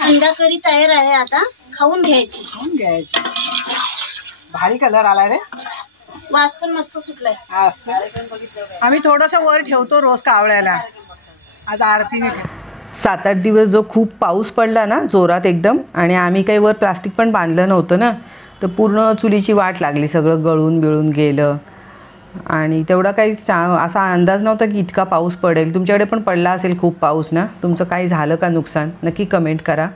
अंडा करी तयार आहे, आता खाऊन घ्यायची. भारी कलर आलाय रे, वास पण मस्त सुटलाय. आम्ही थोडस वर ठेवतो रोज कावळ्याला. आज आरतीने 7-8 दिवस जो खूप पाऊस पडला ना जोरात एकदम, आणि आम्ही काही वर प्लास्टिक पण बांधलं नव्हतं ना, तर पूर्ण चुलीची वाट लागली, सगळं गळून बिळून गेलं. आणि तेवढा काही असा अंदाज नव्हता की इतका पाऊस पडेल. तुमच्याकडे पण पडला असेल खूप पाऊस ना, तुमचं काही झालं का नुकसान नक्की कमेंट करा.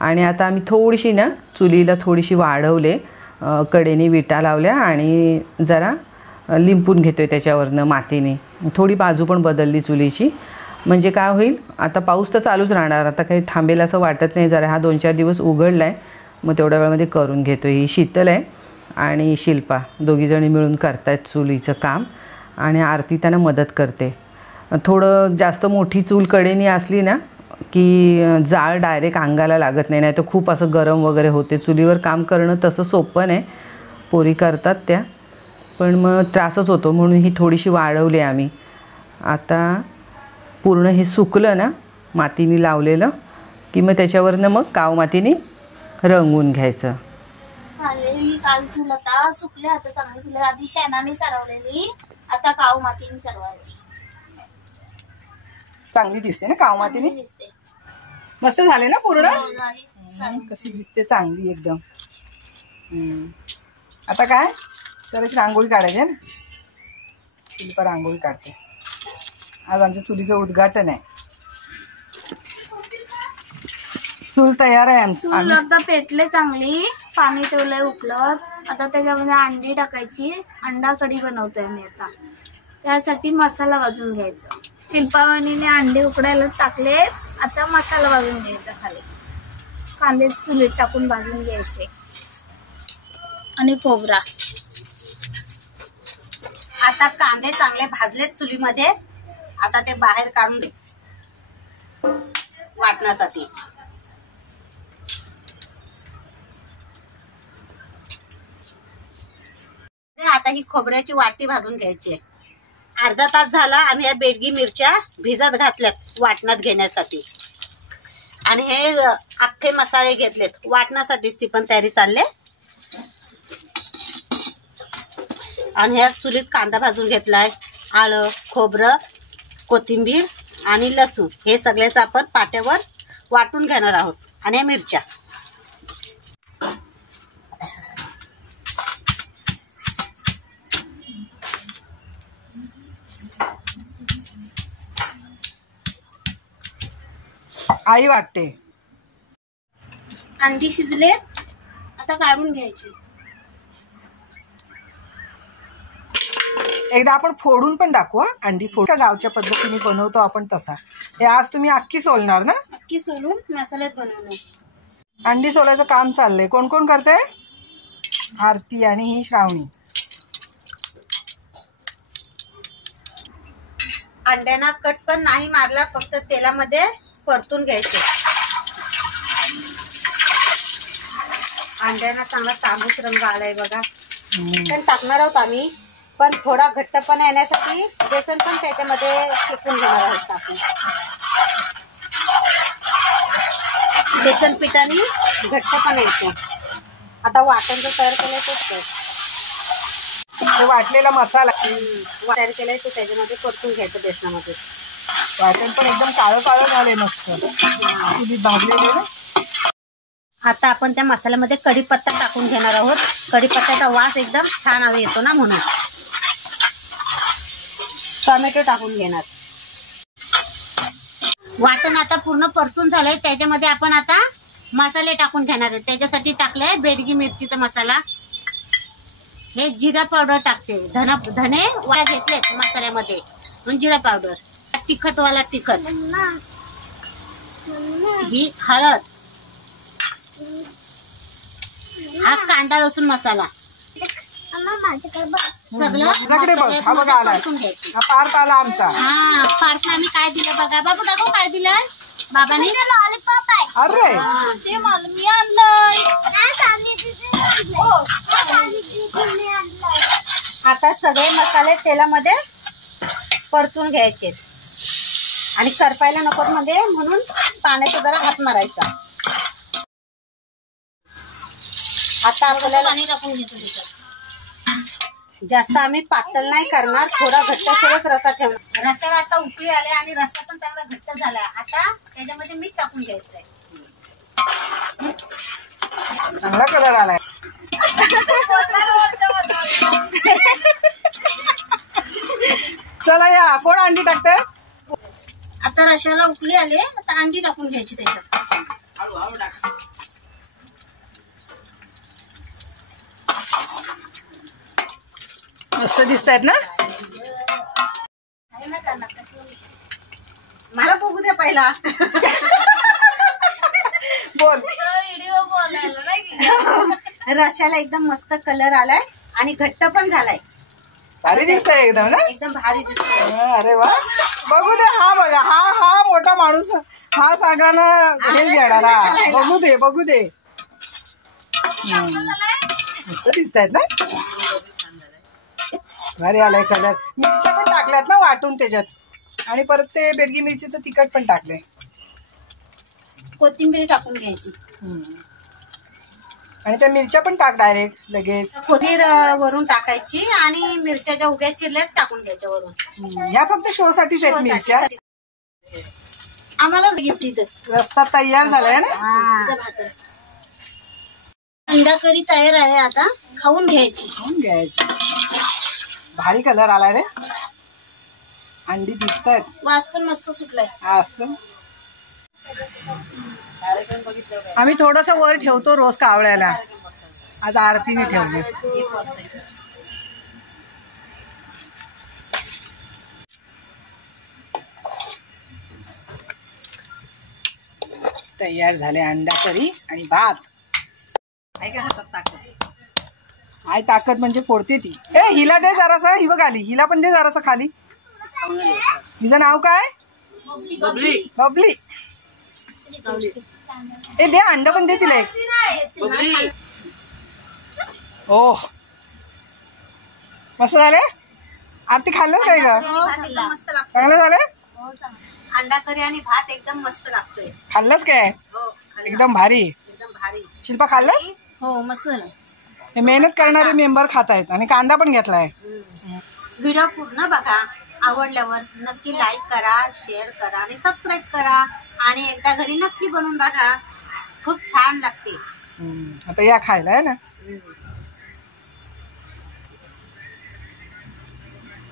आणि आता आम्ही थोडीशी ना चुलीला थोडीशी वाढवले, कडेने विटा लावल्या आणि जरा लिंपून घेतोय त्याच्यावरनं मातीने. थोडी बाजू पण बदलली चुलीची, म्हणजे काय होईल, आता पाऊस तर चालूच राहणार, आता काही थांबेल असं वाटत नाही. जरा हा 2-4 दिवस उघडला आहे, मग तेवढ्या वेळामध्ये करून घेतो. ही शीतल आहे आणि शिल्पा दोघीजणी मिळून करतायत चुलीचं काम, आणि आरती त्यांना मदत करते. थोडं जास्त मोठी चूल कडेने असली ना की जाळ डायरेक्ट अंगाला लागत नाही, नाही तर खूप असं गरम वगैरे होते. चुलीवर काम करणं तसं सोपं नाही, पोरी करतात त्या, पण मग त्रासच होतो, म्हणून ही थोडीशी वाढवली आम्ही. आता पूर्ण हे सुकलं ना मातीने लावलेलं की मग त्याच्यावरनं मग काव मातीने रंगवून घ्यायचं. काल चूल आता सुकले, आता चांगली तिला आधी शेणाने सरवलेली, आता काव मातीने सरवायची. चांगली दिसते ना काव मातीने, दिसते मस्त झाले ना पूर्ण. कशी दिसते चांगली एकदम. आता काय जराशी रांगोळी काढायची आहे ना, शिल्पा रांगोळी काढते. आज आमच्या चुलीचं उद्घाटन आहे. चूल तयार आहे आमची. चूल आता पेटले, चांगली पाणी ठेवलंय उकळत. आता त्याच्यामध्ये अंडी टाकायची, अंडा कढी बनवतोय मी आता. त्यासाठी मसाला भाजून घ्यायचा. शिल्पावाणीने अंडे उकडायला टाकले, आता मसाला भाजून घ्यायचा. खाली कांदे चुलीत टाकून भाजून घ्यायचे, आणि खोबरा. आता कांदे चांगले भाजलेत चुलीमध्ये, आता ते बाहेर काढून दे वाटण्यासाठी. आता ही खोबऱ्याची वाटी भाजून घ्यायची. अर्धा तास झाला आम्ही या बेडगी मिरच्या भिजत घातल्यात वाटणात घेण्यासाठी, आणि हे अख्खे मसाले घेतलेत वाटण्यासाठीच, ती पण तयारी चालले. आणि ह्या चुलीत कांदा भाजून घेतलाय, आलं, खोबरं, कोथिंबीर आणि लसूण, हे सगळ्याच आपण पाट्यावर वाटून घेणार आहोत. आणि ह्या मिरच्या आई वाटते. अंडी शिजलेत, आता काढून घ्यायची. एकदा आपण फोडून पण दाखवा अंडी. फोड गावच्या पद्धतीने बनवतो आपण तसा. हे आज तुम्ही अख्खी सोलणार ना? अख्खी सोलून मसाल्यात बनवणार. अंडी सोलायचं काम चाललंय. कोण कोण करते? आरती आणि ही श्रावणी. अंड्यांना कट पण नाही मारला, फक्त तेलामध्ये परतून घ्यायचे. अंड्यांना चांगला तांबूस रंग आलाय बघा. पण टाकणार आहोत आम्ही, पण थोडा घट्टपणा येण्यासाठी बेसन पण त्याच्यामध्ये शिकून घेणार आहोत टाकून. बेसन पिठाने घट्टपणा येतो. आता वाटण जर तयार केलंय ते वाटलेला मसाला तयार केलाय तो त्याच्यामध्ये परतून घ्यायचं बेसनामध्ये. वाटण पण एकदम काळं काळं झाले मस्त, चुलीत भाजलेले ना. आता आपण त्या मसाल्यामध्ये कढीपत्ता टाकून घेणार आहोत. कढीपत्त्याचा वास एकदम छान येतो ना, म्हणून. टोमॅटो टाकून घेणार. वाटण आता पूर्ण परतून झालंय, त्याच्यामध्ये आपण आता मसाले टाकून घेणार आहे. त्याच्यासाठी टाकले बेडगी मिरचीचा मसाला, हे जिरा पावडर टाकते, धने वाया घेतलेत मसाल्यामध्ये, म्हणून जिरा पावडर, तिखटवाला तिखट, ही हळद, हा कांदा लसूण मसाला, सगळं पार्ट आला आमचा. हा पार्ट आम्ही काय दिलं बघा. बाबू दाखव काय दिलं बाबांनी. लॉलीपॉप आहे. अरे ते मी आणलंय. आता सगळे मसाले तेलामध्ये परतून घ्यायचे, आणि करपायला नको मध्ये, म्हणून पाण्याचा जरा हात मारायचा. आता आपल्याला पाणी टाकून घेतो त्याच्यात. जास्त आम्ही पातळ नाही करणार, थोडा घट्टसरच रसा ठेवणार. रस्याला आता उकळी आले आणि रस्सा पण चांगला घट्ट झालाय. आता त्याच्यामध्ये मीठ टाकून घ्यायचंय. चांगला कलर आलाय. चला या, कोण अंडी टाकते? आता रश्याला उकळी आले, आता अंडी टाकून घ्यायची त्याच्यात. मस्त दिसतायत ना? मला बघू दे पहिला. बोल. रश्याला एकदम मस्त कलर आलाय आणि घट्ट पण झालाय. भारी दिसतंय एकदम ना? एकदम भारी दिसतोय. अरे वा, बघू दे. हा बघा, हा मोठा माणूस, हा सगळ्यांना हे घेणार. हा बघू दे, बघू दे. मस्त दिसतायत ना? भारी आलाय कलर. मिरच्या पण टाकल्यात ना वाटून त्याच्यात, आणि परत ते बेडगी मिरचीचं तिखट पण टाकलंय. कोथिंबीर टाकून घ्यायची. आणि त्या मिरच्या पण टाक डायरेक्ट लगेच. कोथिंबीर वरून टाकायची आणि मिरच्या उभ्या चिरल्यात टाकून घ्यायच्या वरून. ह्या फक्त शो साठीच आहेत मिरच्या. आम्हाला गिफ्ट इथं रस्ता तयार झालाय ना? अंडा करी तयार आहे. आता खाऊन घ्यायची. खाऊन घ्यायची. भारी कलर आलाय रे. अंडी दिसतायत. वास पण मस्त सुटलाय. असं आम्ही थोडस वर ठेवतो रोज कावळ्याला. आज आरतीने ठेवले. तयार झाले अंडा करी आणि भात. आई ताकद म्हणजे फोडते ती. ए हिला दे जरासा. ही बघ आली. हिला पण दे जरासा खाली. हिचं नाव काय? बबली. बबली. ए दे अंड पण दे तिला एक. ओह मस्त झाले. आरती खाल्लंच काय का? भात एकदम मस्त लागतो. चांगलं झालं. अंडा करी आणि भात एकदम मस्त लागतोय. खाल्लंच काय? हो खाल्लं. एकदम भारी. एकदम भारी. शिल्पा खाल्लंस? हो मस्त झालं. हे मेहनत करणारे मेंबर खात आहेत. आणि कांदा पण घेतलाय. व्हिडिओ पूर्ण बघा. आवडल्यावर नक्की लाईक करा, शेअर करा आणि सबस्क्राईब करा. आणि एकदा घरी नक्की बनवून बघा. खूप छान लागते. आता या खायला आहे ना.